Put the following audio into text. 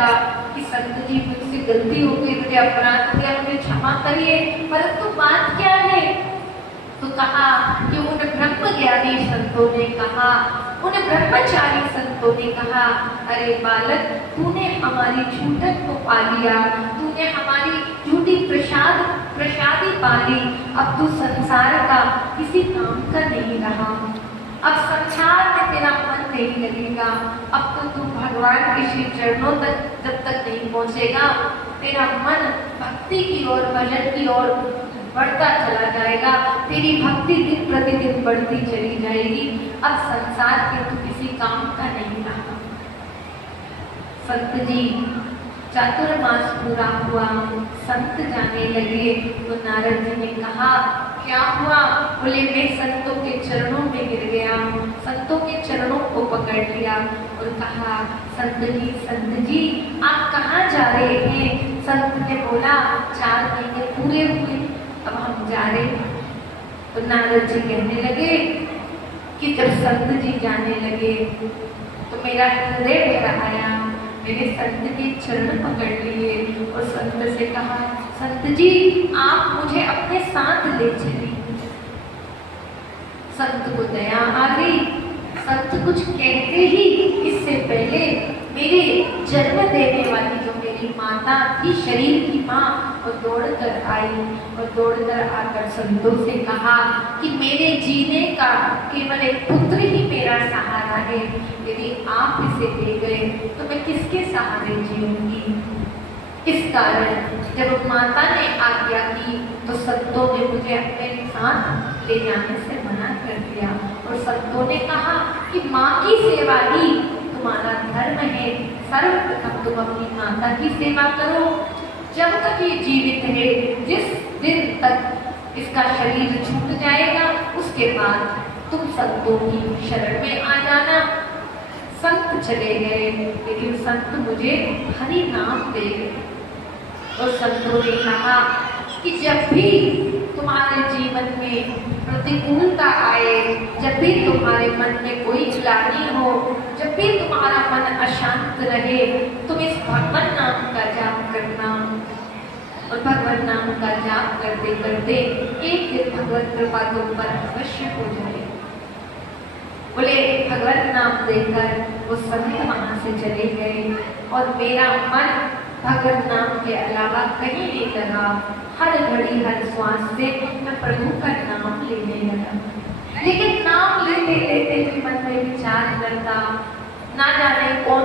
लगा कि संत जी मुझसे गलती हो गई, मुझे अपराध हो गया, मुझे क्षमा करिए। परंतु बात क्या है? तो कहा कि उन ब्रह्म ज्ञानी संतों ने कहा, उन ब्रह्मचारी संतों ने कहा, अरे बालक, तूने हमारी झूठन को पा लिया, तूने हमारी झूठी प्रसादी पा ली। अब तू संसार का किसी काम का नहीं रहा, अब संसार में तेरा मन नहीं लगेगा। अब तो तू भगवान के श्री चरणों तक जब तक नहीं पहुंचेगा, तेरा मन भक्ति की ओर, भजन की ओर बढ़ता चला जाएगा, तेरी भक्ति दिन प्रतिदिन बढ़ती चली जाएगी। अब संसार के तू किसी काम का नहीं रहा। संत जी चातुर्मास पूरा हुआ, संत जाने लगे, तो नारद जी ने कहा, क्या हुआ? बोले, मैं संतों के चरणों में गिर गया, संतों के चरणों को पकड़ लिया और कहा, संत जी आप कहाँ जा रहे हैं? संत ने बोला, 4 महीने पूरे हुए, अब हम जा रहे हैं। तो नारद जी कहने लगे कि जब संत जी जाने लगे तो मेरा हृदय डराया, मैंने संत के चरण पकड़ लिए और संत से कहा, संत जी आप मुझे अपने साथ ले चलिए। संत को दया आ गई। संत कुछ कहते ही इससे पहले मेरे जन्म देने वाली जो मेरी माता थी, शरीर की माँ, वो दौड़ कर आई और दौड़ कर आकर संतों से कहा कि मेरे जीने का केवल एक पुत्र ही मेरा सहारा है, यदि आप इसे ले गए तो मैं किसके सहारे जीऊंगी। इस कारण जब माता ने आज्ञा की तो संतों ने मुझे अपने साथ ले जाने से मना कर दिया और संतों ने कहा कि माँ की सेवा ही तुम्हारा धर्म है, सर्वप्रथम तुम अपनी माता की सेवा करो। जब तक ये जीवित है, जिस दिन तक इसका शरीर छूट जाएगा, उसके बाद तुम संतों की शरण में आ जाना। संत चले गए, लेकिन संत मुझे हरि नाम दे गए। और संतों ने कहा कि जब भी तुम्हारे जीवन में प्रतिकूलता आए, जब भी तुम्हारे मन में कोई ग्लानि हो, जब भी तुम्हारा मन अशांत रहे, तुम इस भगवान नाम का जाप करना। और भगवान नाम का जाप करते करते एक दिन भगवत कृपा तुम पर अवश्य हो जाए। बोले, भगवत नाम देकर वो संत वहां से चले गए और मेरा मन भगवत नाम के अलावा कहीं नहीं लगा। हर घड़ी हर श्वास से मैं प्रभु का नाम लेने लगा, लेकिन नाम लेते लेते भी मन में विचार करता, ना जाने कौन